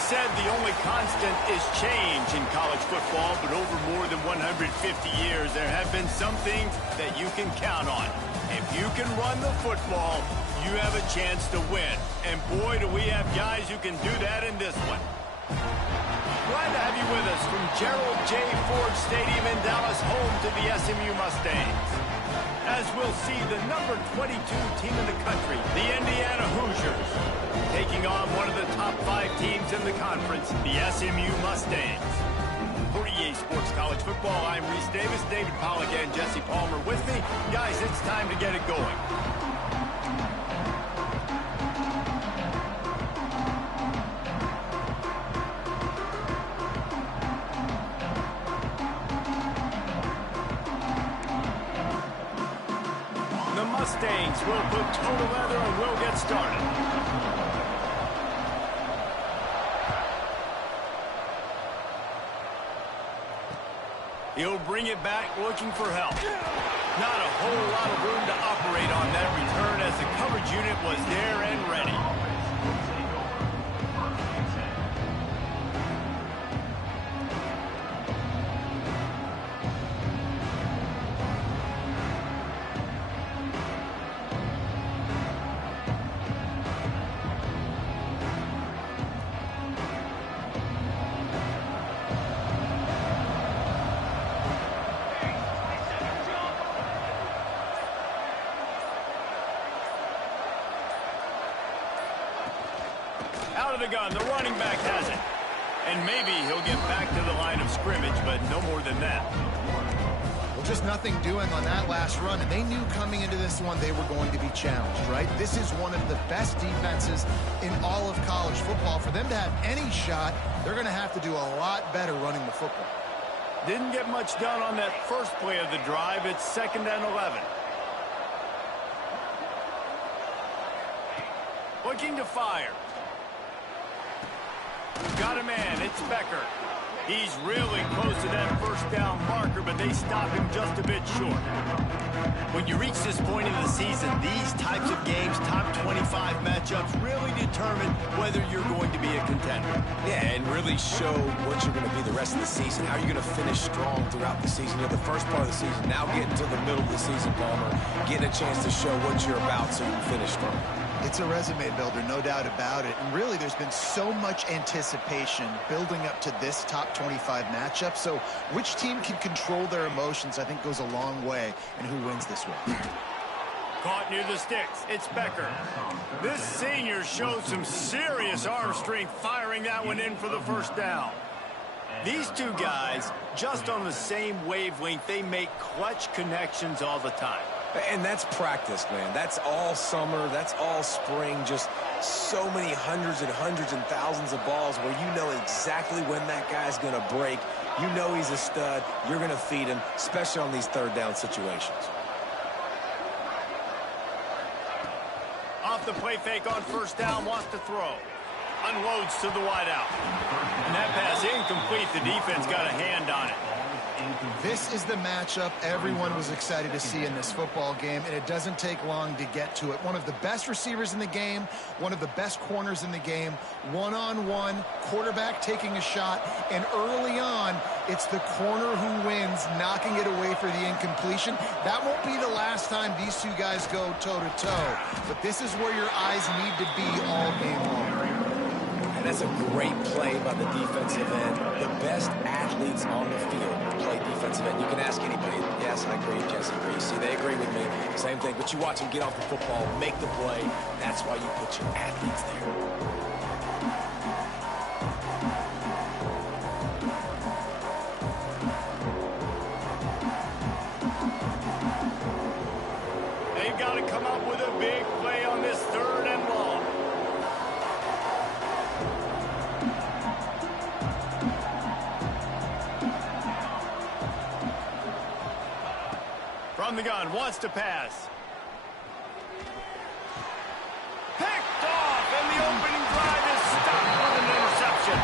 said the only constant is change in college football, but over more than 150 years, there have been some things that you can count on. If you can run the football, you have a chance to win. And boy, do we have guys who can do that in this one. Glad to have you with us from Gerald J. Ford Stadium in Dallas, home to the SMU Mustangs. As we'll see the number 22 team in the country, the Indiana Hoosiers, taking on one of the top 5 teams in the conference, the SMU Mustangs. For EA Sports College Football, I'm Reese Davis, David Pollack, and Jesse Palmer with me. Guys, it's time to get it going. Mustangs will put total leather and we'll get started. He'll bring it back looking for help. Not a whole lot of room to operate on that return as the coverage unit was there and ready. Out of the gun, the running back has it. And maybe he'll get back to the line of scrimmage, but no more than that. Well, just nothing doing on that last run, and they knew coming into this one they were going to be challenged, right? This is one of the best defenses in all of college football. For them to have any shot, they're going to have to do a lot better running the football. Didn't get much done on that first play of the drive. It's 2nd and 11. Looking to fire. Got a man, it's Becker. He's really close to that first down marker, but they stop him just a bit short. When you reach this point in the season, these types of games, top 25 matchups, really determine whether you're going to be a contender. Yeah, and really show what you're going to be the rest of the season. How are you going to finish strong throughout the season? You know, the first part of the season, now getting to the middle of the season, Palmer, getting a chance to show what you're about so you can finish strong. It's a resume builder, no doubt about it. And really, there's been so much anticipation building up to this top 25 matchup. So which team can control their emotions, I think, goes a long way in who wins this one. Caught near the sticks. It's Becker. This senior showed some serious arm strength firing that one in for the first down. These two guys, just on the same wavelength, they make clutch connections all the time. And that's practice, man. That's all summer. That's all spring. Just so many hundreds and thousands of balls where you know exactly when that guy's going to break. You know he's a stud. You're going to feed him, especially on these third down situations. Off the play fake on first down, wants to throw. Unloads to the wideout. And that pass incomplete. The defense got a hand on it. This is the matchup everyone was excited to see in this football game, and it doesn't take long to get to it. One of the best receivers in the game, one of the best corners in the game, one-on-one, quarterback taking a shot, and early on, it's the corner who wins, knocking it away for the incompletion. That won't be the last time these two guys go toe-to-toe, but this is where your eyes need to be all game long. And that's a great play by the defensive end. The best athletes on the field play defensive end. You can ask anybody. Yes, I agree. Jesse agrees. See, they agree with me. Same thing. But you watch them get off the football, make the play. That's why you put your athletes there. They've got to come up with a big play on this 3rd and long. From the gun, wants to pass. Picked off, and the opening drive is stopped with an interception.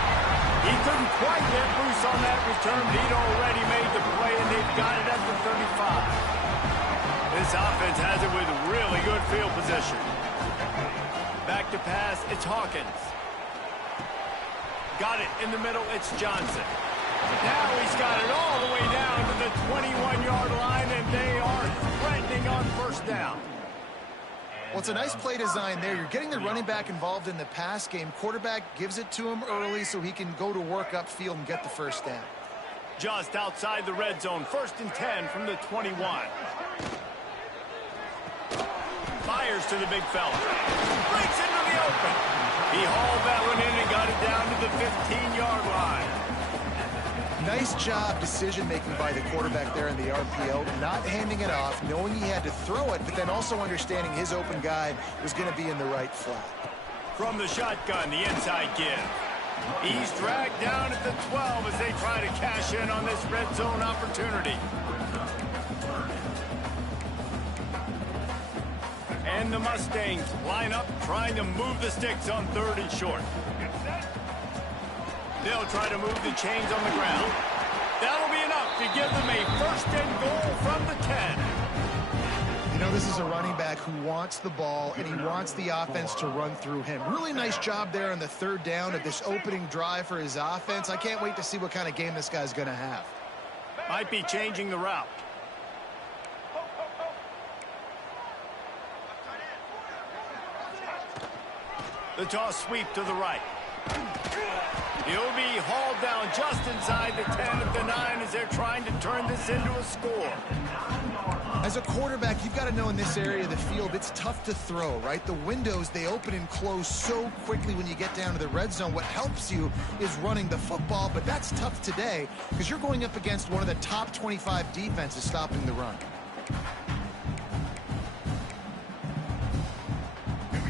He couldn't quite get loose on that return, but he'd already made the play, and they've got it at the 35. This offense has it with really good field position. Back to pass, it's Hawkins. Got it in the middle. It's Johnson. Now he's got it all the way down to the 21-yard line, and they are threatening on first down. Well, it's a nice play design there. You're getting the running back involved in the pass game. Quarterback gives it to him early so he can go to work upfield and get the first down. Just outside the red zone. 1st and 10 from the 21. Fires to the big fella. Breaks into the open. He hauled that one in and got it down to the 15-yard line. Nice job decision-making by the quarterback there in the RPO, not handing it off, knowing he had to throw it, but then also understanding his open guy was going to be in the right flat. From the shotgun, the inside give. He's dragged down at the 12 as they try to cash in on this red zone opportunity. And the Mustangs line up, trying to move the sticks on 3rd and short. They'll try to move the chains on the ground. That'll be enough to give them a 1st and goal from the 10. You know, this is a running back who wants the ball, and he wants the offense to run through him. Really nice job there on the 3rd down of this opening drive for his offense. I can't wait to see what kind of game this guy's going to have. Might be changing the route. The toss sweep to the right. He'll be hauled down just inside the 10 at the 9 as they're trying to turn this into a score. As a quarterback, you've got to know in this area of the field, it's tough to throw, right? The windows, they open and close so quickly when you get down to the red zone. What helps you is running the football, but that's tough today because you're going up against one of the top 25 defenses stopping the run.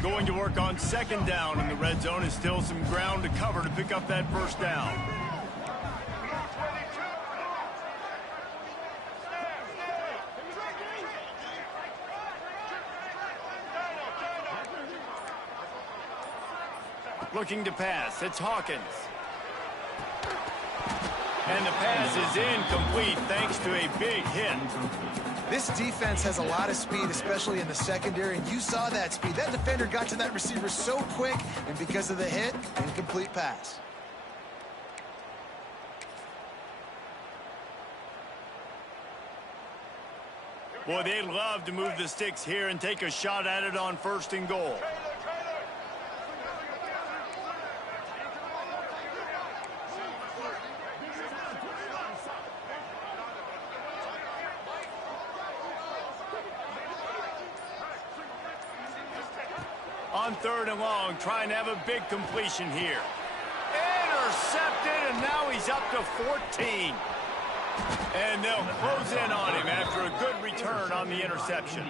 Going to work on 2nd down in the red zone is still some ground to cover to pick up that 1st down. Looking to pass. It's Hawkins. And the pass is incomplete thanks to a big hit. This defense has a lot of speed, especially in the secondary, and you saw that speed. That defender got to that receiver so quick, and because of the hit, incomplete pass. Boy, they'd love to move the sticks here and take a shot at it on 1st and goal. On 3rd and long, trying to have a big completion here. Intercepted, and now he's up to 14. And they'll close in on him after a good return on the interception.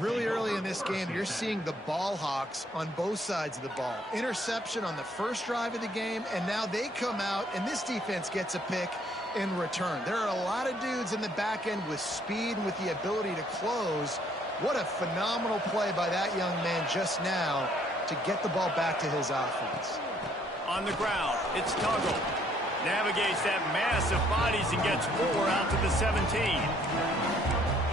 Really early in this game, you're seeing the ball hawks on both sides of the ball. Interception on the 1st drive of the game, and now they come out, and this defense gets a pick in return. There are a lot of dudes in the back end with speed and with the ability to close. What a phenomenal play by that young man just now to get the ball back to his offense. On the ground, it's Tuggle. Navigates that mass of bodies and gets 4 out to the 17.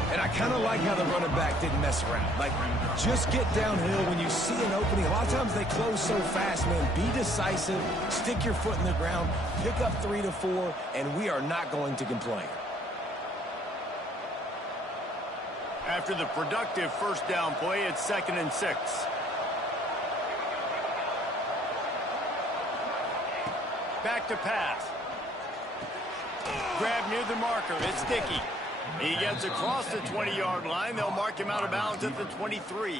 And I kind of like how the running back didn't mess around. Like, just get downhill when you see an opening. A lot of times they close so fast, man. Be decisive, stick your foot in the ground, pick up 3 to 4, and we are not going to complain. After the productive 1st down play, it's 2nd and 6. Back to pass. Grab near the marker. It's Dickey. He gets across the 20-yard line. They'll mark him out of bounds at the 23.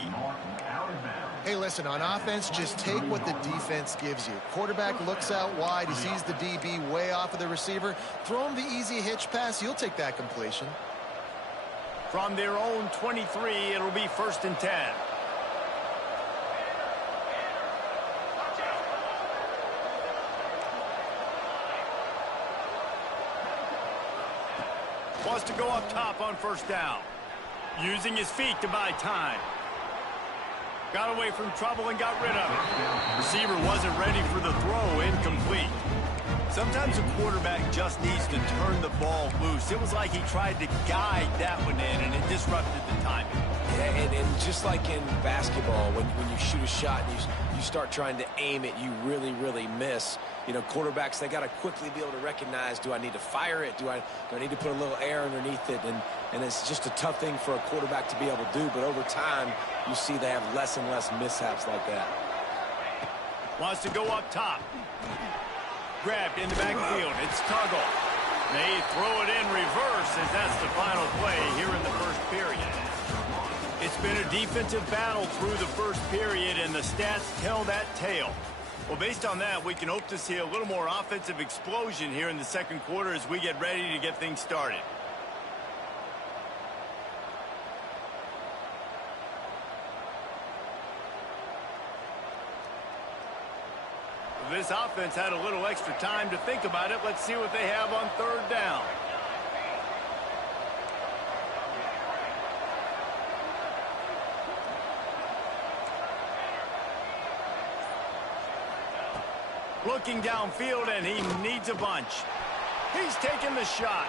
Hey, listen, on offense, just take what the defense gives you. Quarterback looks out wide. He sees the DB way off of the receiver. Throw him the easy hitch pass. He'll take that completion. From their own 23, it'll be 1st and 10. Wants to go up top on 1st down. Using his feet to buy time. Got away from trouble and got rid of it. Receiver wasn't ready for the throw. Incomplete. Sometimes a quarterback just needs to turn the ball loose. It was like he tried to guide that one in, and it disrupted the timing. Yeah, and just like in basketball, when you shoot a shot and you start trying to aim it, you really, really miss. You know, quarterbacks, they got to quickly be able to recognize, do I need to fire it? Do I need to put a little air underneath it? And it's just a tough thing for a quarterback to be able to do. But over time, you see they have less and less mishaps like that. Wants to go up top. Grabbed in the backfield. It's Tuggle. They throw it in reverse as that's the final play here in the first period. It's been a defensive battle through the first period, and the stats tell that tale. Well, based on that, we can hope to see a little more offensive explosion here in the second quarter as we get ready to get things started. This offense had a little extra time to think about it. Let's see what they have on third down. Looking downfield, and he needs a bunch. He's taking the shot.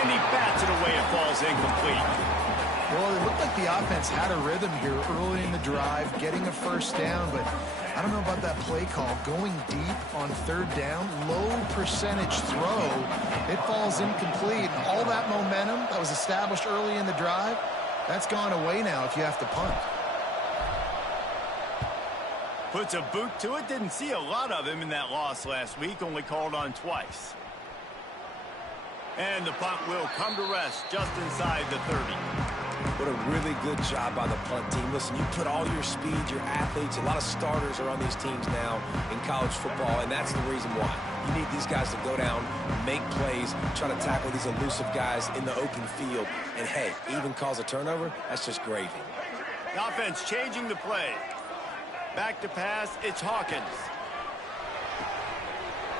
And he bats it away. It falls incomplete. Well, it looked like the offense had a rhythm here early in the drive, getting a first down, but I don't know about that play call. Going deep on third down, low percentage throw, it falls incomplete. And all that momentum that was established early in the drive, that's gone away now if you have to punt. Puts a boot to it. Didn't see a lot of him in that loss last week. Only called on twice. And the punt will come to rest just inside the 30. What a really good job by the punt team. Listen, you put all your speed, your athletes, a lot of starters are on these teams now in college football, and that's the reason why. You need these guys to go down, make plays, try to tackle these elusive guys in the open field. And, hey, even cause a turnover, that's just gravy. The offense changing the play. Back to pass, it's Hawkins.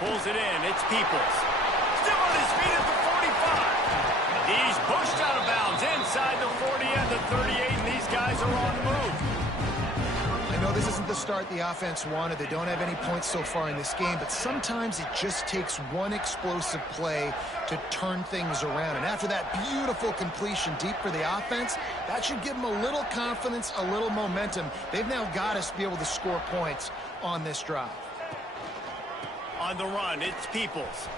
Pulls it in, it's Peoples. Still on his feet at the 45. He's pushed out of bounds inside the 40 and the 38, and these guys are on the move. I know this isn't the start the offense wanted. They don't have any points so far in this game, but sometimes it just takes one explosive play to turn things around. And after that beautiful completion deep for the offense, that should give them a little confidence, a little momentum. They've now got us to be able to score points on this drive. On the run, it's Peoples.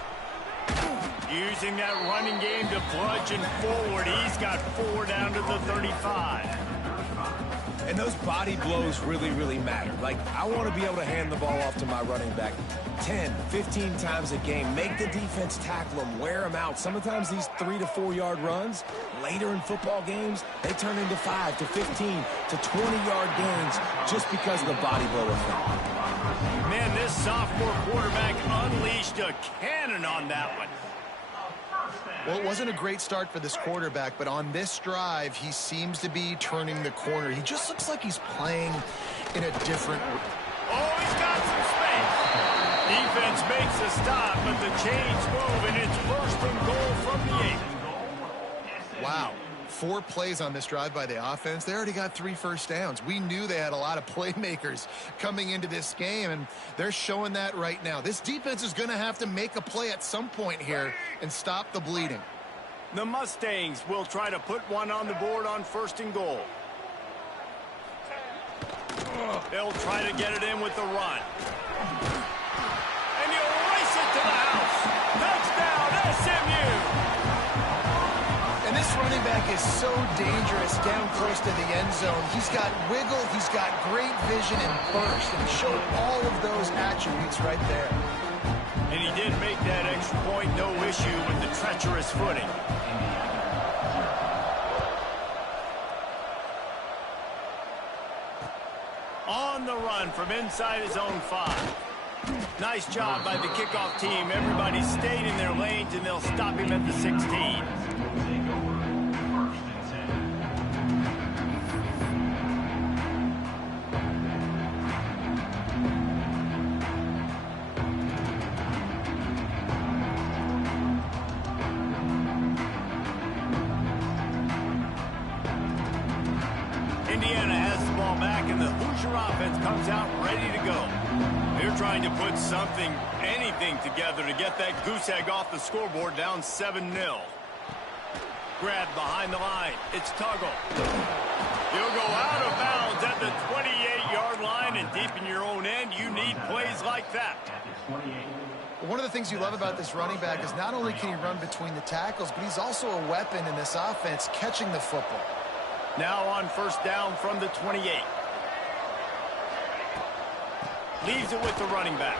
Using that running game to bludgeon forward. He's got 4 down to the 35. And those body blows really, really matter. Like, I want to be able to hand the ball off to my running back 10, 15 times a game. Make the defense tackle them, wear them out. Sometimes these 3 to 4 yard runs, later in football games, they turn into 5 to 15 to 20-yard gains just because of the body blow effect. Man, this sophomore quarterback unleashed a cannon on that one. Well, it wasn't a great start for this quarterback, but on this drive, he seems to be turning the corner. He just looks like he's playing in a different... Oh, he's got some space. Defense makes a stop, but the chains move, and it's first and goal from the 8. Wow. 4 plays on this drive by the offense. They already got 3 first downs. We knew they had a lot of playmakers coming into this game, and they're showing that right now. This defense is going to have to make a play at some point here and stop the bleeding. The Mustangs will try to put one on the board on first and goal. They'll try to get it in with the run. And he'll race it to the house. Touchdown, SMU! And this running back is so dangerous down close to the end zone. He's got wiggle, he's got great vision and burst, and he showed all of those attributes right there. And he did make that extra point, no issue with the treacherous footing. On the run from inside his own 5. Nice job by the kickoff team. Everybody stayed in their lanes, and they'll stop him at the 16. Indiana has the ball back, and the Hoosier offense comes out ready to go. They're trying to put anything together to get that goose egg off the scoreboard, down 7-0. Grabbed behind the line. It's Tuggle. He'll go out of bounds at the 28-yard line, line and deep in your own end, you need plays like that. One of the things you love about this running back is not only can he run between the tackles, but he's also a weapon in this offense catching the football. Now on first down from the 28. Leaves it with the running back.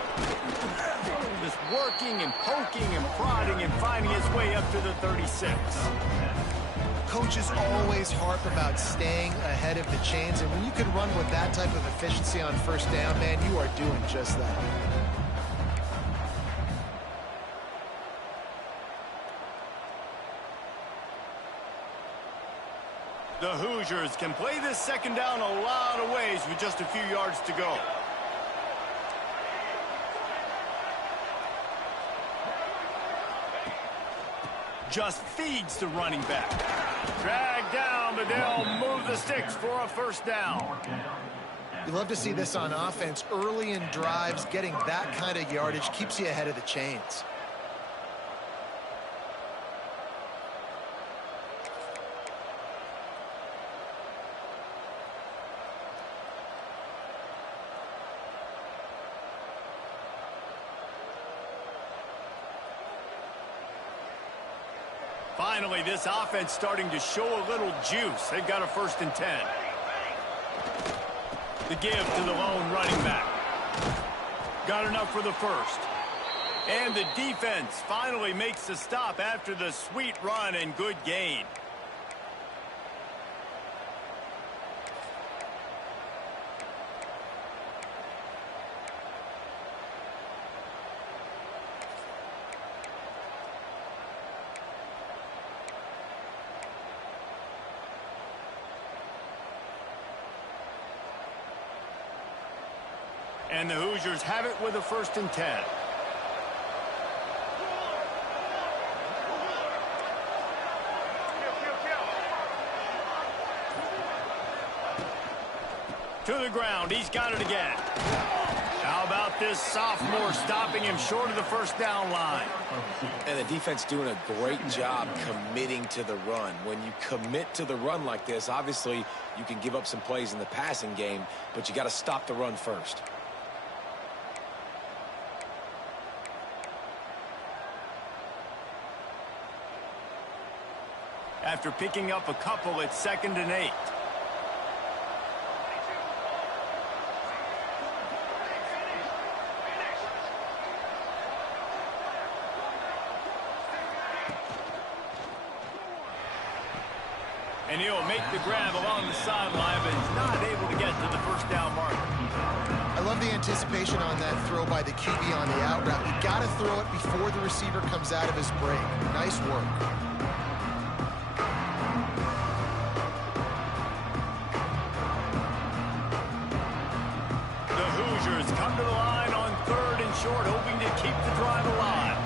Just working and poking and prodding and finding his way up to the 36. Coaches always harp about staying ahead of the chains, and when you can run with that type of efficiency on first down, man, you are doing just that. The Hoosiers can play this second down a lot of ways with just a few yards to go. Just feeds the running back. Drag down, but they'll move the sticks for a first down. You love to see this on offense. Early in drives, getting that kind of yardage keeps you ahead of the chains. Finally, this offense starting to show a little juice. They've got a 1st and 10. The give to the lone running back. Got enough for the first. And the defense finally makes the stop after the sweet run and good gain. And the Hoosiers have it with a 1st and 10. To the ground. He's got it again. How about this sophomore stopping him short of the first down line? And the defense doing a great job committing to the run. When you commit to the run like this, obviously you can give up some plays in the passing game, but you got to stop the run first. After picking up a couple, it's 2nd and 8. And he'll make the grab along the sideline, but he's not able to get to the first down marker. I love the anticipation on that throw by the QB on the out route. You got to throw it before the receiver comes out of his break. Nice work. Come to the line on 3rd and short, hoping to keep the drive alive.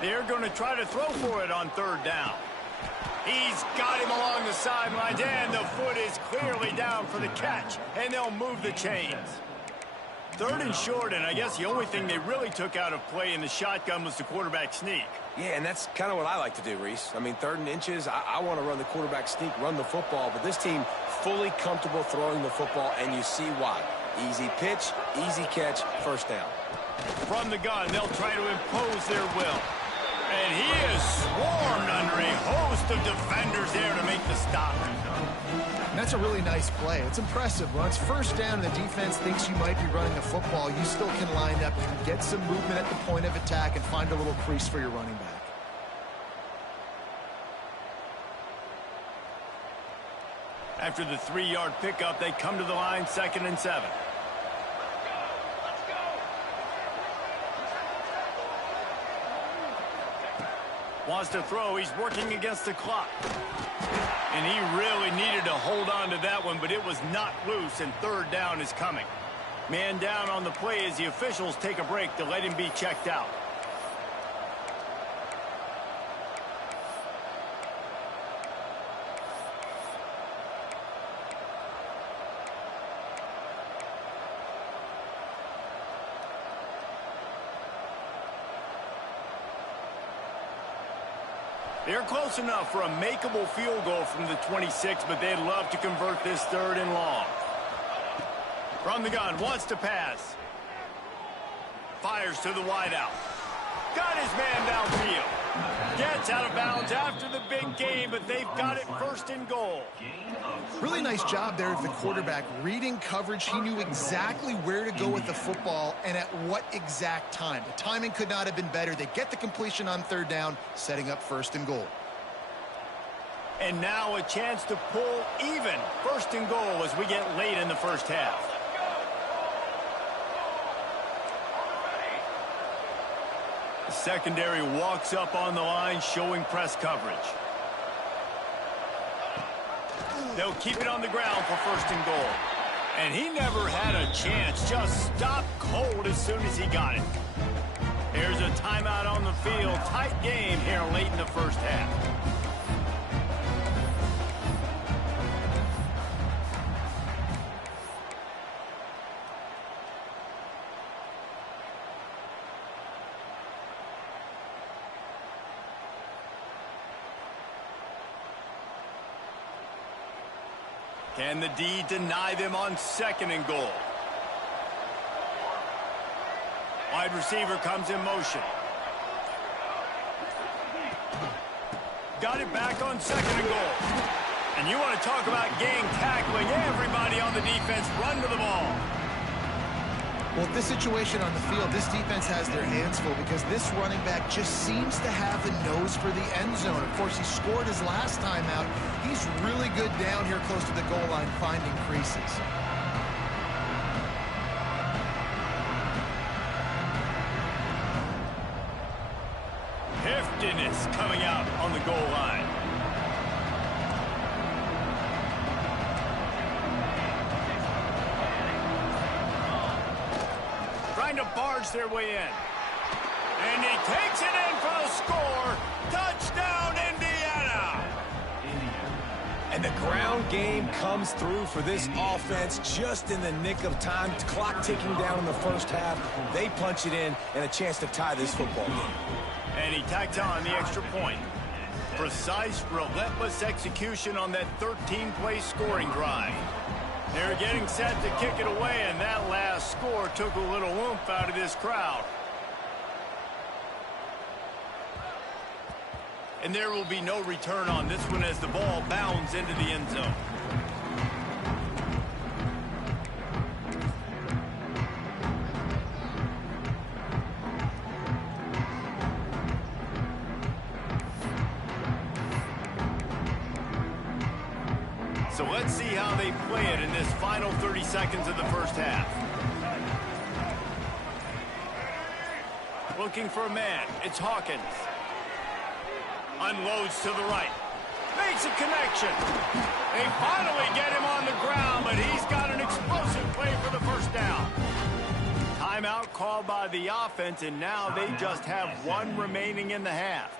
They're going to try to throw for it on 3rd down. He's got him along the sidelines, and the foot is clearly down for the catch, and they'll move the chains. 3rd and short, and I guess the only thing they really took out of play in the shotgun was the quarterback sneak. Yeah, and that's kind of what I like to do, Reese. I mean, 3rd and inches, I want to run the quarterback sneak, run the football, but this team fully comfortable throwing the football, and you see why. Easy pitch, easy catch, first down. From the gun, they'll try to impose their will. And he is swarmed under a host of defenders there to make the stop. That's a really nice play. It's impressive. When it's first down and the defense thinks you might be running the football, you still can line up. You can get some movement at the point of attack and find a little crease for your running back. After the 3-yard pickup, they come to the line 2nd and 7. Wants to throw. He's working against the clock. And he really needed to hold on to that one, but it was not loose, and 3rd down is coming. Man down on the play as the officials take a break to let him be checked out. They're close enough for a makeable field goal from the 26, but they'd love to convert this 3rd and long. From the gun, wants to pass. Fires to the wideout. Got his man downfield. Gets out of bounds after the big game, but they've got it 1st and goal. Really nice job there of the quarterback. Reading coverage, he knew exactly where to go with the football and at what exact time. The timing could not have been better. They get the completion on 3rd down, setting up 1st and goal. And now a chance to pull even 1st and goal as we get late in the 1st half. The secondary walks up on the line, showing press coverage. They'll keep it on the ground for 1st and goal. And he never had a chance. Just stopped cold as soon as he got it. Here's a timeout on the field. Tight game here late in the 1st half. Can the D deny them on 2nd and goal? Wide receiver comes in motion. Got it back on 2nd and goal. And you want to talk about gang tackling. Everybody on the defense run to the ball. Well, this situation on the field, this defense has their hands full because this running back just seems to have the nose for the end zone. Of course, he scored his last time out. He's really good down here close to the goal line, finding creases. Heftiness coming out on the goal line. Trying to barge their way in. And he takes it in for the score. Touchdown, Indiana! And the ground game comes through for this offense just in the nick of time. Clock ticking down in the 1st half. They punch it in and a chance to tie this football game. And he tacked on the extra point. Precise, relentless execution on that 13-play scoring drive. They're getting set to kick it away, and that last score took a little oomph out of this crowd. And there will be no return on this one as the ball bounds into the end zone. So let's see how they play it in this final 30 seconds of the 1st half. Looking for a man. It's Hawkins. Unloads to the right. Makes a connection. They finally get him on the ground, but he's got an explosive play for the 1st down. Timeout called by the offense, and now they just have 1 remaining in the half.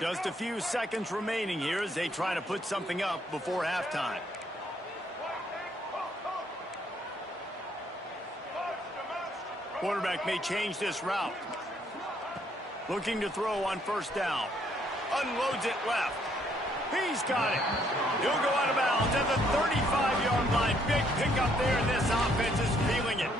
Just a few seconds remaining here as they try to put something up before halftime. Quarterback may change this route. Looking to throw on 1st down. Unloads it left. He's got it. He'll go out of bounds at the 35-yard line. Big pickup there, and this offense is feeling it.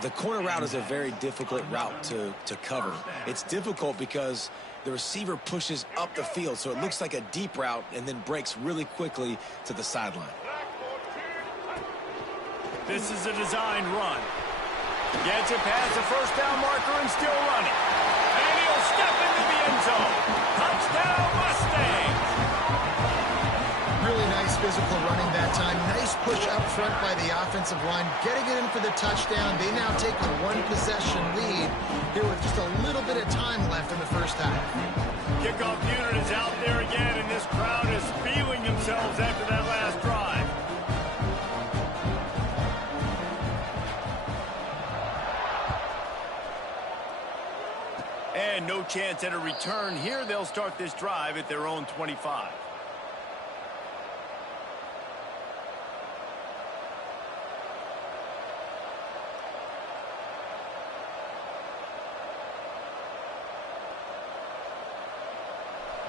The corner route is a very difficult route to cover. It's difficult because the receiver pushes up the field, so it looks like a deep route and then breaks really quickly to the sideline. This is a designed run. Gets it past the 1st down marker and still running. And he'll step into the end zone. Touchdown, Mustangs! Really nice physical running that time. Nice push up front by the offensive line. Getting it in for the touchdown. They now take a 1-possession lead here with just a little bit of time left in the 1st half. Kickoff unit is out there again, and this crowd is feeling themselves after that last drive. And no chance at a return here. They'll start this drive at their own 25.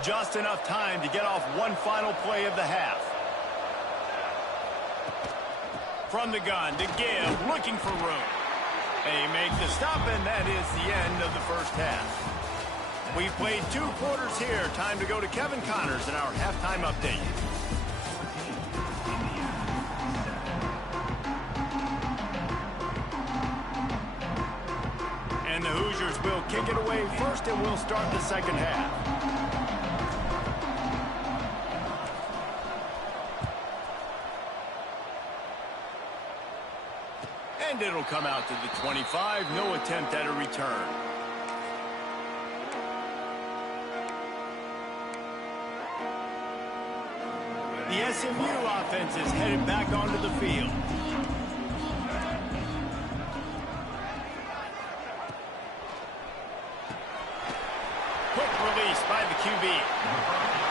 Just enough time to get off one final play of the half. From the gun to give, looking for room. They make the stop, and that is the end of the first half. We've played 2 quarters here. Time to go to Kevin Connors in our halftime update. And the Hoosiers will kick it away first, and we'll start the second half. And it'll come out to the 25. No attempt at a return. The SMU offense is headed back onto the field. Quick release by the QB.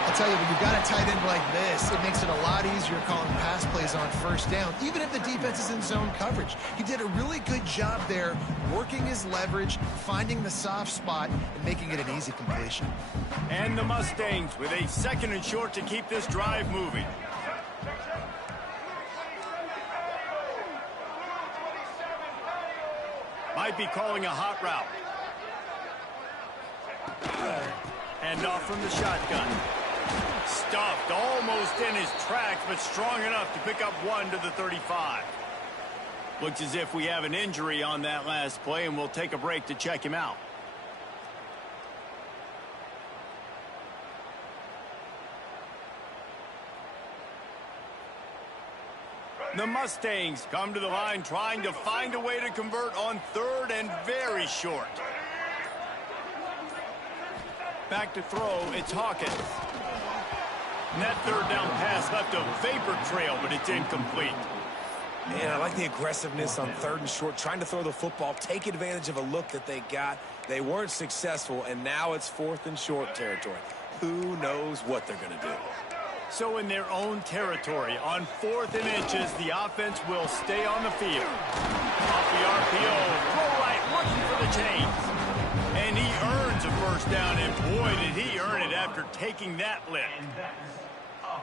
I'll tell you, when you've got a tight end like this, it makes it a lot easier calling pass plays on first down, even if the defense is in zone coverage. He did a really good job there, working his leverage, finding the soft spot, and making it an easy completion. And the Mustangs with a 2nd and short to keep this drive moving. Might be calling a hot route. And off from the shotgun. Stuffed almost in his tracks, but strong enough to pick up 1 to the 35. Looks as if we have an injury on that last play, and we'll take a break to check him out. The Mustangs come to the line trying to find a way to convert on 3rd and very short. Back to throw, it's Hawkins. And that 3rd down pass left a vapor trail, but it's incomplete. Man, I like the aggressiveness on 3rd and short, trying to throw the football, take advantage of a look that they got. They weren't successful, and now it's 4th and short territory. Who knows what they're going to do? So in their own territory, on 4th and inches, the offense will stay on the field. Off the RPO, throw right, looking for the chains. And he earns a first down, and boy, did he earn it after taking that lift.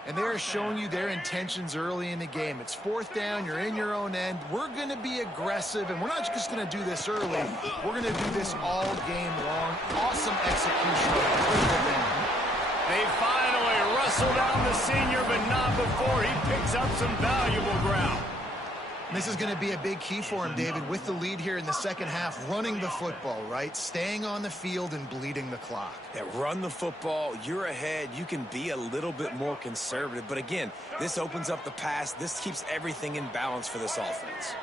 And they're showing you their intentions early in the game. It's 4th down, you're in your own end. We're going to be aggressive, and we're not just going to do this early. We're going to do this all game long. Awesome execution. They finally wrestle down the senior, but not before he picks up some valuable ground. This is going to be a big key for him, David, with the lead here in the second half, running the football, right? Staying on the field and bleeding the clock. Yeah, run the football. You're ahead. You can be a little bit more conservative. But again, this opens up the pass. This keeps everything in balance for this offense.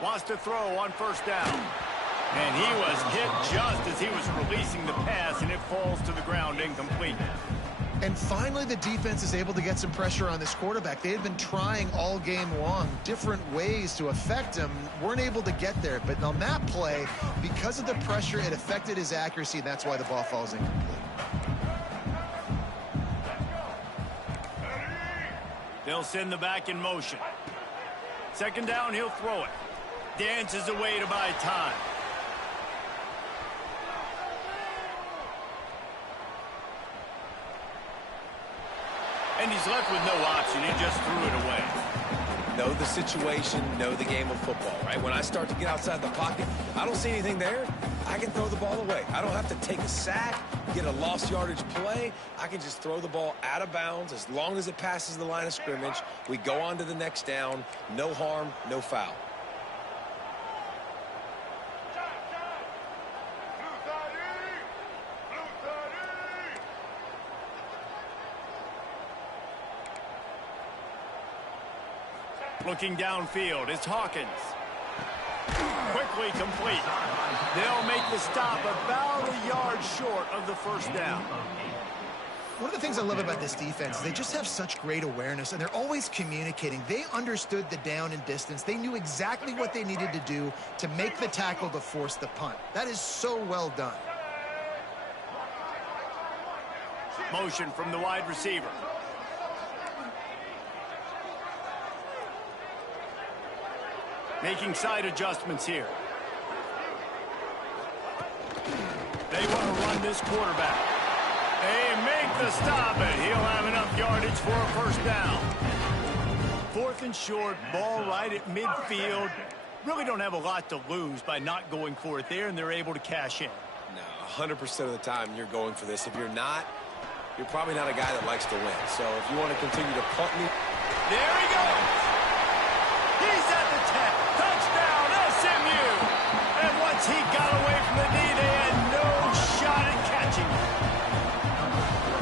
Wants to throw on 1st down. And he was hit just as he was releasing the pass, and it falls to the ground incomplete. And finally, the defense is able to get some pressure on this quarterback. They had been trying all game long different ways to affect him. Weren't able to get there. But on that play, because of the pressure, it affected his accuracy, and that's why the ball falls incomplete. They'll send the back in motion. 2nd down, he'll throw it. Dances away to buy time. And he's left with no option. He just threw it away. Know the situation, know the game of football, right? When I start to get outside the pocket, I don't see anything there. I can throw the ball away. I don't have to take a sack, get a lost yardage play. I can just throw the ball out of bounds as long as it passes the line of scrimmage. We go on to the next down. No harm, no foul. Looking downfield, it's Hawkins. Quickly complete. They'll make the stop about a yard short of the 1st down. One of the things I love about this defense is they just have such great awareness, and they're always communicating. They understood the down and distance. They knew exactly what they needed to do to make the tackle to force the punt. That is so well done. Motion from the wide receiver. Making side adjustments here. on this quarterback. They make the stop, and he'll have enough yardage for a first down. 4th and short, ball right at midfield. Really don't have a lot to lose by not going for it there, and they're able to cash in. No, 100% of the time you're going for this. If you're not, you're probably not a guy that likes to win. So if you want to continue to punt me. There he goes. He's at the 10. Touchdown, SMU. And once he got away from the knee, they had no shot at catching him.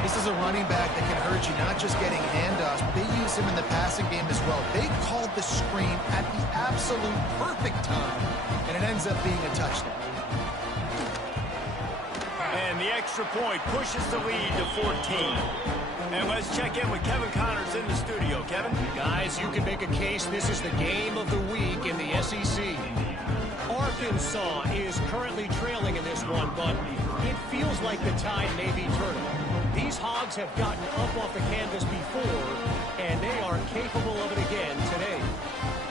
This is a running back that can hurt you, not just getting handoffs, but they use him in the passing game as well. They called the screen at the absolute perfect time, and it ends up being a touchdown. And the extra point pushes the lead to 14. And let's check in with Kevin Connors in the studio. Kevin? Guys, you can make a case this is the game of the week in the SEC. Arkansas is currently trailing in this one, but it feels like the tide may be turning. These Hogs have gotten up off the canvas before, and they are capable of it again today.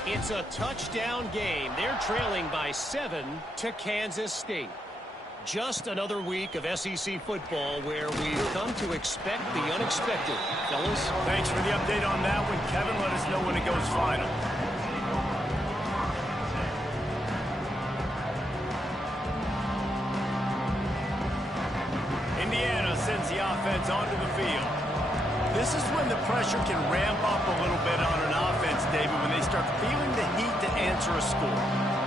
It's a touchdown game. They're trailing by 7 to Kansas State. Just another week of SEC football where we've come to expect the unexpected. Fellas? Thanks for the update on that one, Kevin. Let us know when it goes final. Indiana sends the offense onto the field. This is when the pressure can ramp up a little bit on an offense, David, when they start feeling the heat to answer a score.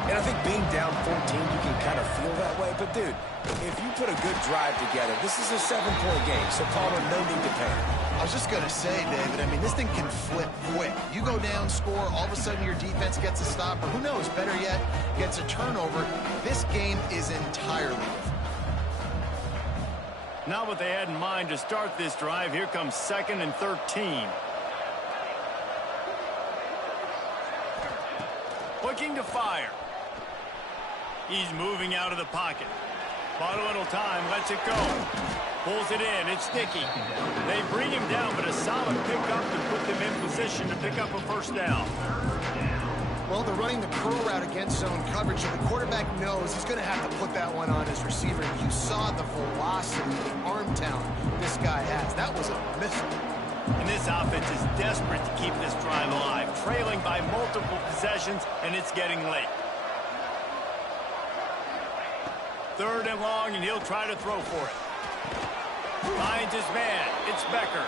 And I think being down 14, you can kind of feel that way. But, dude, if you put a good drive together, this is a 7-point game, so Palmer, no need to panic. I was just going to say, David, I mean, this thing can flip quick. You go down, score, all of a sudden your defense gets a stop, or who knows, better yet, gets a turnover. This game is entirely different. Not what they had in mind to start this drive. Here comes 2nd and 13. Looking to fire. He's moving out of the pocket. Bought a little time, lets it go. Pulls it in, it's sticky. They bring him down, but a solid pickup to put them in position to pick up a first down. Well, they're running the curl route against zone coverage, so the quarterback knows he's going to have to put that one on his receiver. You saw the velocity, the arm talent this guy has. That was a missile. And this offense is desperate to keep this drive alive, trailing by multiple possessions, and it's getting late. 3rd and long, and he'll try to throw for it. Finds his man. It's Becker.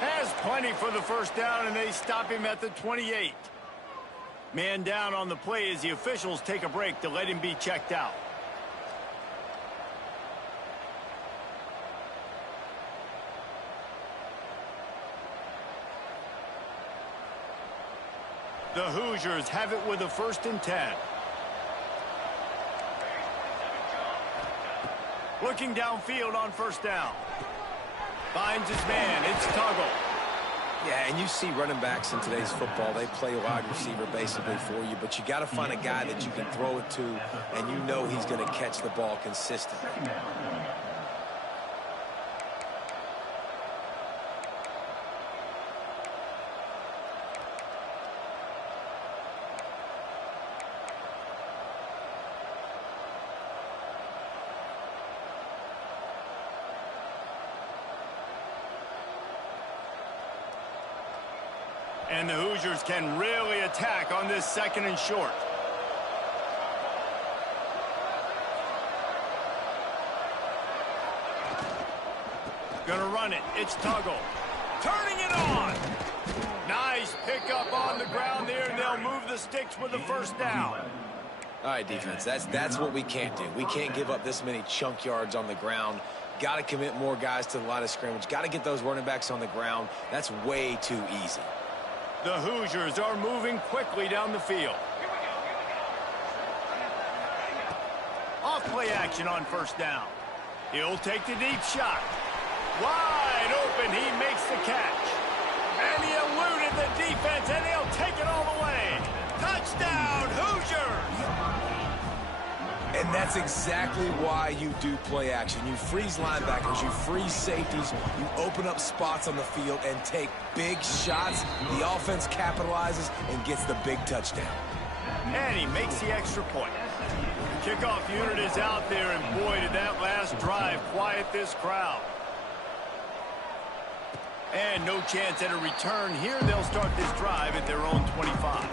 Has plenty for the first down, and they stop him at the 28. Man down on the play as the officials take a break to let him be checked out. The Hoosiers have it with a 1st and 10. Looking downfield on first down. Finds his man. It's Tuggle. Yeah, and you see running backs in today's football, they play wide receiver basically for you, but you got to find a guy that you can throw it to, and you know he's going to catch the ball consistently. And the Hoosiers can really attack on this 2nd and short. Gonna run it. It's Tuggle. Turning it on. Nice pickup on the ground there, and they'll move the sticks with the first down. All right, defense, that's what we can't do. We can't give up this many chunk yards on the ground. Got to commit more guys to the line of scrimmage. Got to get those running backs on the ground. That's way too easy. The Hoosiers are moving quickly down the field. Off play action on first down. He'll take the deep shot. Wide open, he makes the catch. And he eluded the defense, and he'll take it all the way. Touchdown, Hoosiers! And that's exactly why you do play action. You freeze linebackers, you freeze safeties, you open up spots on the field and take big shots. The offense capitalizes and gets the big touchdown. And he makes the extra point. Kickoff unit is out there, and boy, did that last drive quiet this crowd. And no chance at a return here. They'll start this drive at their own 25.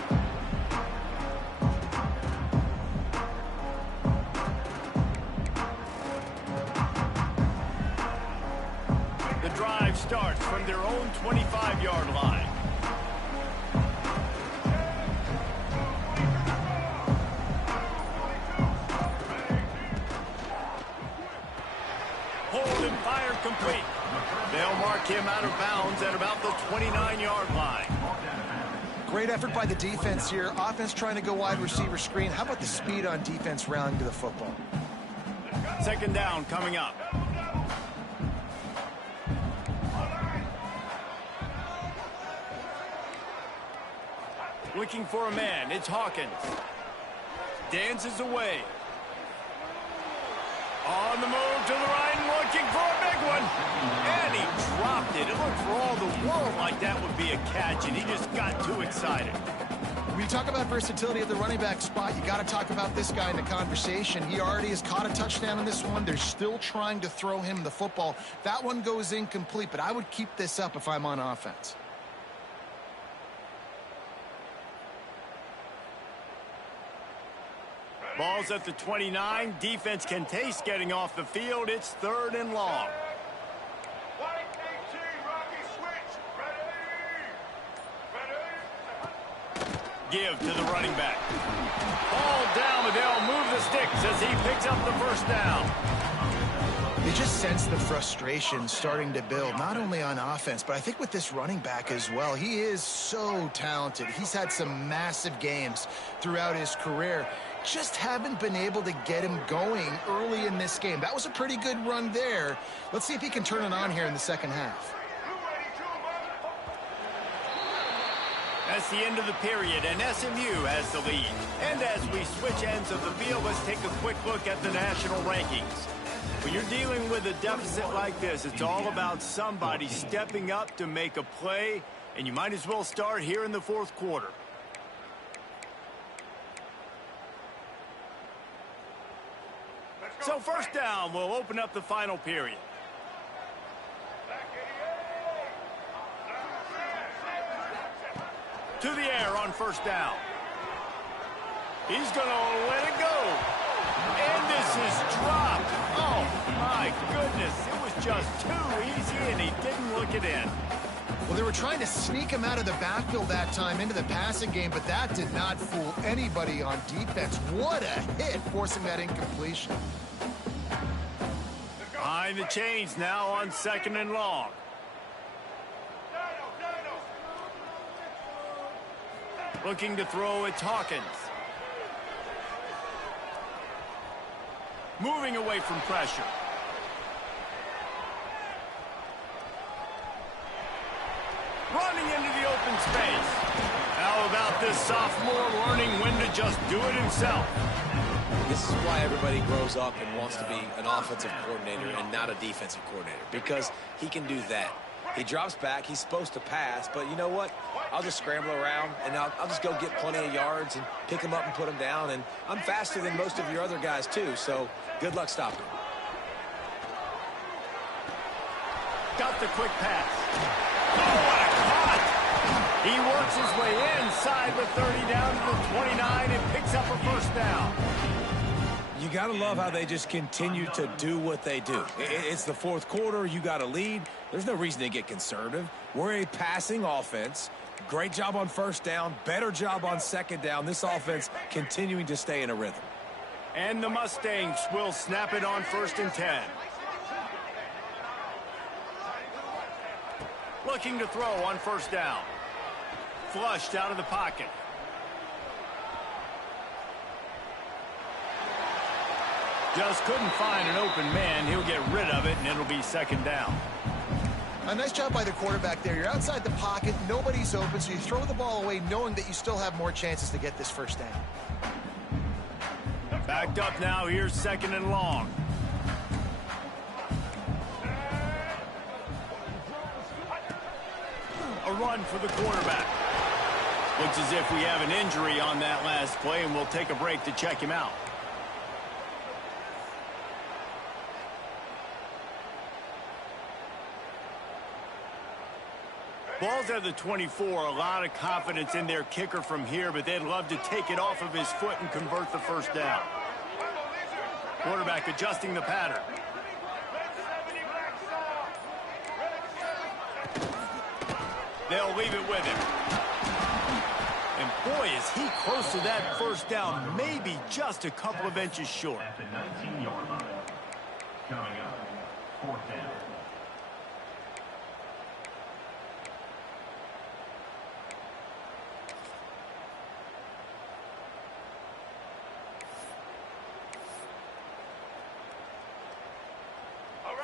The drive starts from their own 25-yard line. Hold and fire complete. They'll mark him out of bounds at about the 29-yard line. Great effort by the defense here. Offense trying to go wide receiver screen. How about the speed on defense rallying to the football? Second down coming up. Looking for a man. It's Hawkins. Dances away. On the move to the right and looking for a big one. And he dropped it. It looked for all the world like that would be a catch, and he just got too excited. When you talk about versatility at the running back spot, you got to talk about this guy in the conversation. He already has caught a touchdown in this one. They're still trying to throw him the football. That one goes incomplete, but I would keep this up if I'm on offense. Ball's at the 29. Defense can taste getting off the field. It's 3rd and long. Give to the running back. Ball down, but they'll move the sticks as he picks up the first down. You just sense the frustration starting to build, not only on offense, but I think with this running back as well. He is so talented. He's had some massive games throughout his career. Just haven't been able to get him going early in this game. That was a pretty good run there. Let's see if he can turn it on here in the second half. That's the end of the period, and SMU has the lead. And as we switch ends of the field, let's take a quick look at the national rankings. When you're dealing with a deficit like this, it's all about somebody stepping up to make a play, and you might as well start here in the 4th quarter. So first down, we'll open up the final period. To the air on first down. He's going to let it go. And this is dropped. Oh, my goodness. It was just too easy, and he didn't look it in. Well, they were trying to sneak him out of the backfield that time into the passing game, but that did not fool anybody on defense. What a hit, forcing that incompletion. Behind the chains now on 2nd and long. Looking to throw, it's Hawkins. Moving away from pressure. Running into the open space. How about this sophomore learning when to just do it himself? This is why everybody grows up and wants to be an offensive coordinator and not a defensive coordinator, because he can do that. He drops back. He's supposed to pass, but you know what? I'll just scramble around, and I'll just go get plenty of yards and pick him up and put him down, and I'm faster than most of your other guys, too, so good luck stopping him. Got the quick pass. Oh, what a cut! He works his way inside the 30 down to the 29 and picks up a first down. You got to love how they just continue to do what they do. It's the 4th quarter. You got a lead. There's no reason to get conservative. We're a passing offense. Great job on first down. Better job on second down. This offense continuing to stay in a rhythm. And the Mustangs will snap it on 1st and 10. Looking to throw on first down. Flushed out of the pocket. Just couldn't find an open man. He'll get rid of it, and it'll be 2nd down. A nice job by the quarterback there. You're outside the pocket. Nobody's open, so you throw the ball away knowing that you still have more chances to get this first down. Backed up now. Here's 2nd and long. A run for the quarterback. Looks as if we have an injury on that last play, and we'll take a break to check him out. Ball's at the 24, a lot of confidence in their kicker from here, but they'd love to take it off of his foot and convert the first down. Quarterback adjusting the pattern. They'll leave it with him. And boy, is he close to that first down, maybe just a couple of inches short. At the 19-yard line. Coming up, fourth down.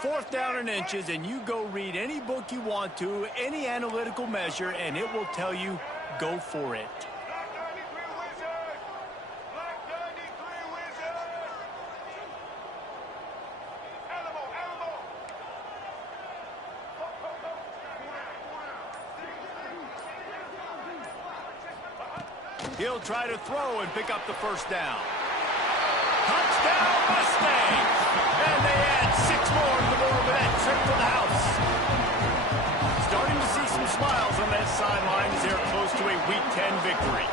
Fourth down and inches, and you go read any book you want to, any analytical measure, and it will tell you, go for it. He'll try to throw and pick up the first down. Touchdown, Mustangs! And they add 6 more to the board with that trip to the house. Starting to see some smiles on that sideline as they're close to a Week 10 victory.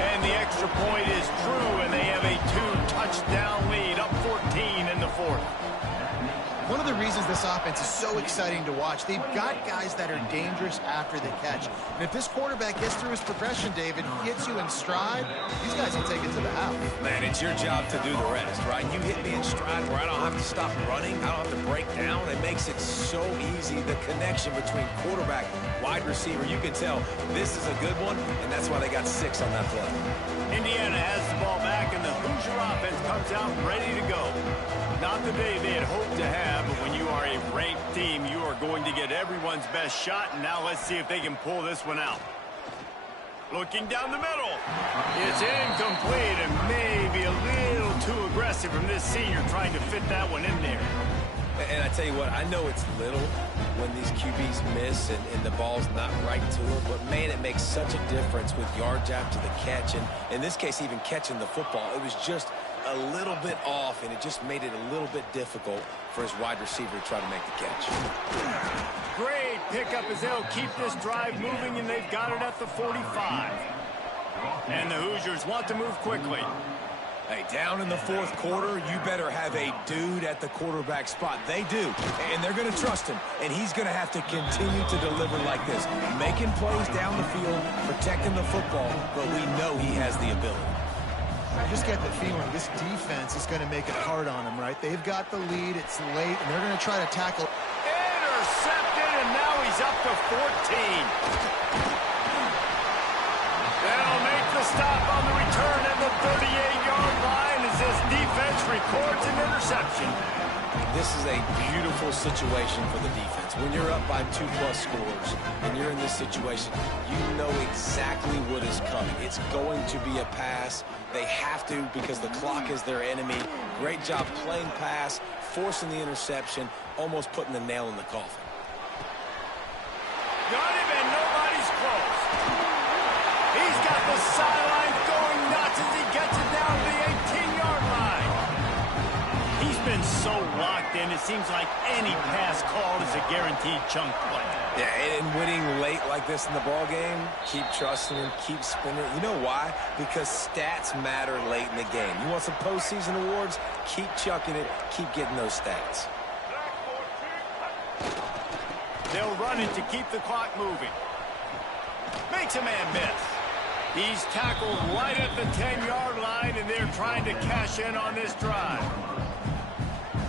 And the extra point is true, and they have a 2-touchdown lead, up 14 in the fourth. One of the reasons this offense is so exciting to watch, they've got guys that are dangerous after the catch. And if this quarterback gets through his progression, David, hits you in stride, these guys will take it to the house. Man, it's your job to do the rest, right? You hit me in stride where I don't have to stop running. I don't have to break down. It makes it so easy. The connection between quarterback, wide receiver, you can tell this is a good one, and that's why they got 6 on that play. Indiana has the ball back, and the Hoosier offense comes out ready to go. Not the day they had hoped to have, but when you are a ranked team, you are going to get everyone's best shot, and now let's see if they can pull this one out. Looking down the middle. It's incomplete and maybe a little too aggressive from this senior trying to fit that one in there. And I tell you what, I know it's little when these QBs miss and the ball's not right to them, but man, it makes such a difference with yards after the catch, and in this case, even catching the football. It was just a little bit off, and it just made it a little bit difficult for his wide receiver to try to make the catch. Great pickup as they'll keep this drive moving, and they've got it at the 45. And the Hoosiers want to move quickly. Hey, down in the fourth quarter, you better have a dude at the quarterback spot. They do, and they're going to trust him, and he's going to have to continue to deliver like this, making plays down the field, protecting the football, but we know he has the ability. I just get the feeling this defense is going to make it hard on them, right? They've got the lead, it's late, and they're going to try to tackle. Intercepted, and now he's up to 14. They'll make the stop on the return at the 38-yard line as this defense records an interception. This is a beautiful situation for the defense. When you're up by 2+ scores and you're in this situation, you know exactly what is coming. It's going to be a pass. They have to because the clock is their enemy. Great job playing pass, forcing the interception, almost putting the nail in the coffin. Got him, and nobody's close. He's got the sideline going nuts as he gets it down to the 18-yard line. He's been so locked in, it seems like any pass called is a guaranteed chunk play. Yeah, and winning late like this in the ball game, keep trusting him, keep spinning. You know why? Because stats matter late in the game. You want some postseason awards? Keep chucking it, keep getting those stats. They'll run it to keep the clock moving. Makes a man miss. He's tackled right at the 10-yard line, and they're trying to cash in on this drive.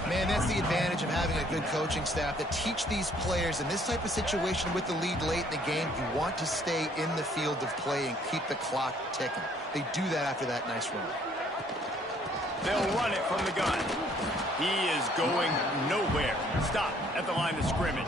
Man, that's the advantage of having a good coaching staff that teach these players in this type of situation with the lead late in the game. You want to stay in the field of play and keep the clock ticking. They do that after that nice run. They'll run it from the gun. He is going nowhere. Stop at the line of scrimmage.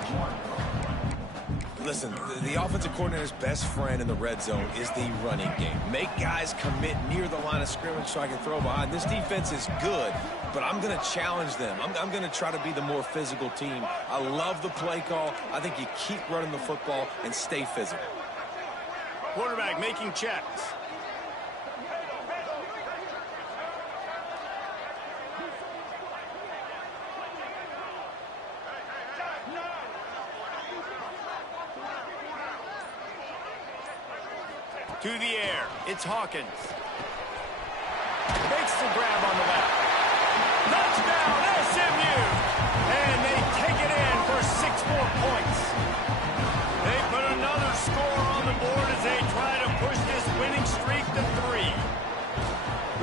Listen, the offensive coordinator's best friend in the red zone is the running game. Make guys commit near the line of scrimmage so I can throw behind. This defense is good, but I'm going to challenge them. I'm going to try to be the more physical team. I love the play call. I think you keep running the football and stay physical. Quarterback making checks. To the air, it's Hawkins. Makes the grab on the left. Touchdown, SMU! And they take it in for 6 more points. They put another score on the board as they try to push this winning streak to 3.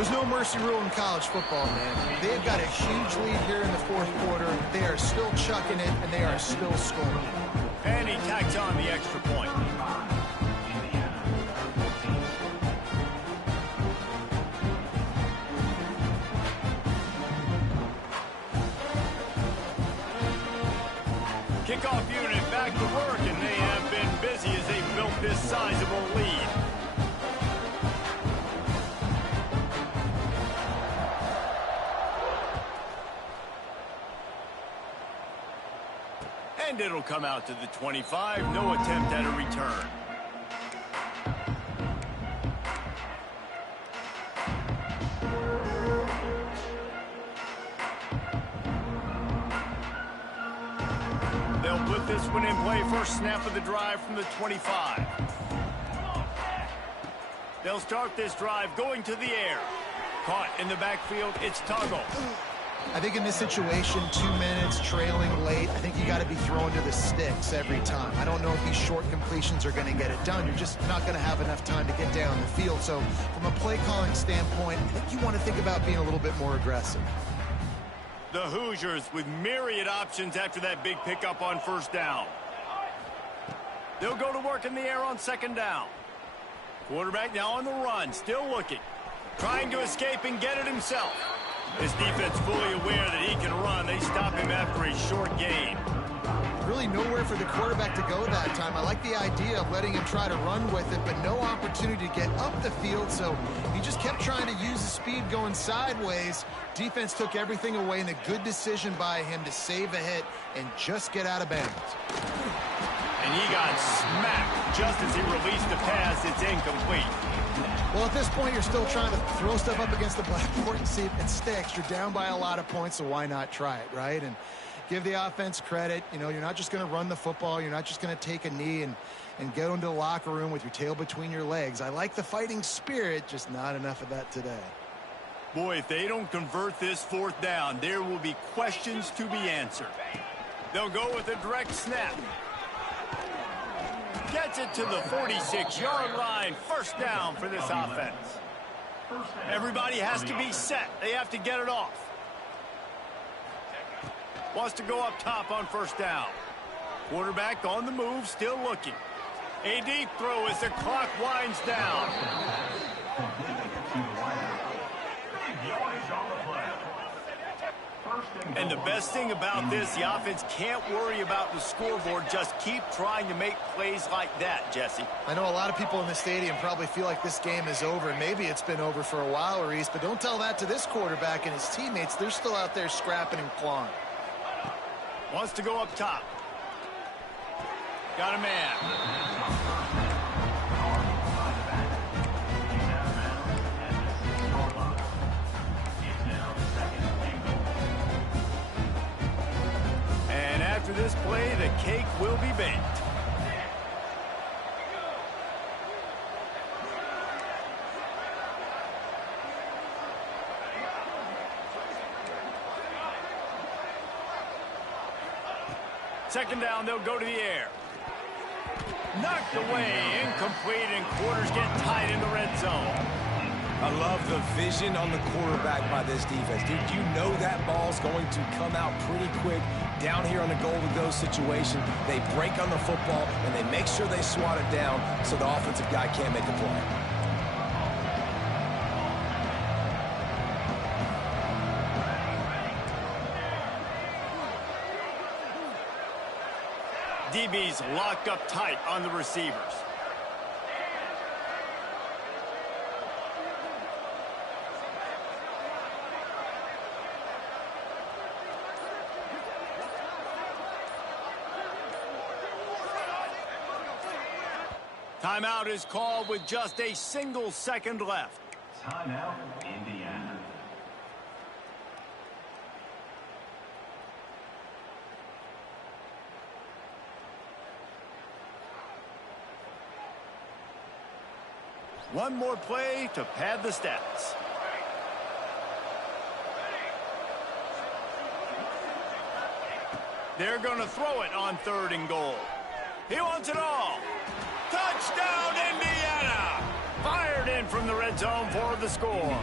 There's no mercy rule in college football, man. They've got a huge lead here in the fourth quarter. They are still chucking it, and they are still scoring. And he tacks on the extra point. Kickoff unit back to work, and they have been busy as they built this sizable lead. And it'll come out to the 25. No attempt at a return. They'll put this one in play. First snap of the drive from the 25. They'll start this drive going to the air. Caught in the backfield, it's Tuggle. I think in this situation, 2 minutes, trailing late, I think you got to be throwing to the sticks every time. I don't know if these short completions are going to get it done. You're just not going to have enough time to get down the field. So from a play calling standpoint, I think you want to think about being a little bit more aggressive. The Hoosiers with myriad options after that big pickup on first down. They'll go to work in the air on second down. Quarterback now on the run, still looking. Trying to escape and get it himself. His defense fully aware that he can run. They stop him after a short gain. Really nowhere for the quarterback to go that time. I like the idea of letting him try to run with it, but no opportunity to get up the field, so he just kept trying to use the speed going sideways. Defense took everything away, and a good decision by him to save a hit and just get out of bounds. And he got smacked just as he released the pass. It's incomplete. Well, at this point, you're still trying to throw stuff up against the blackboard and see if it sticks. You're down by a lot of points, so why not try it, right? And give the offense credit. You know, you're not just going to run the football. You're not just going to take a knee and go into the locker room with your tail between your legs. I like the fighting spirit, just not enough of that today. Boy, if they don't convert this fourth down, there will be questions to be answered. They'll go with a direct snap. Gets it to the 46-yard line. First down for this offense. Everybody has to be set. They have to get it off. Wants to go up top on first down. Quarterback on the move, still looking. A deep throw as the clock winds down. And the best thing about this, the offense can't worry about the scoreboard. Just keep trying to make plays like that, Jesse. I know a lot of people in the stadium probably feel like this game is over. Maybe it's been over for a while, Reese, but don't tell that to this quarterback and his teammates. They're still out there scrapping and clawing. Wants to go up top. Got a man. And after this play, the cake will be baked. Second down, they'll go to the air. Knocked away, incomplete, and quarters get tight in the red zone. I love the vision on the quarterback by this defense. Dude, you know that ball's going to come out pretty quick down here on the goal-to-go situation. They break on the football, and they make sure they swat it down so the offensive guy can't make a play. DB's locked up tight on the receivers. Timeout is called with just a single second left. Timeout, Indiana. One more play to pad the stats. They're going to throw it on 3rd and goal. He wants it all. Touchdown, Indiana! Fired in from the red zone for the score.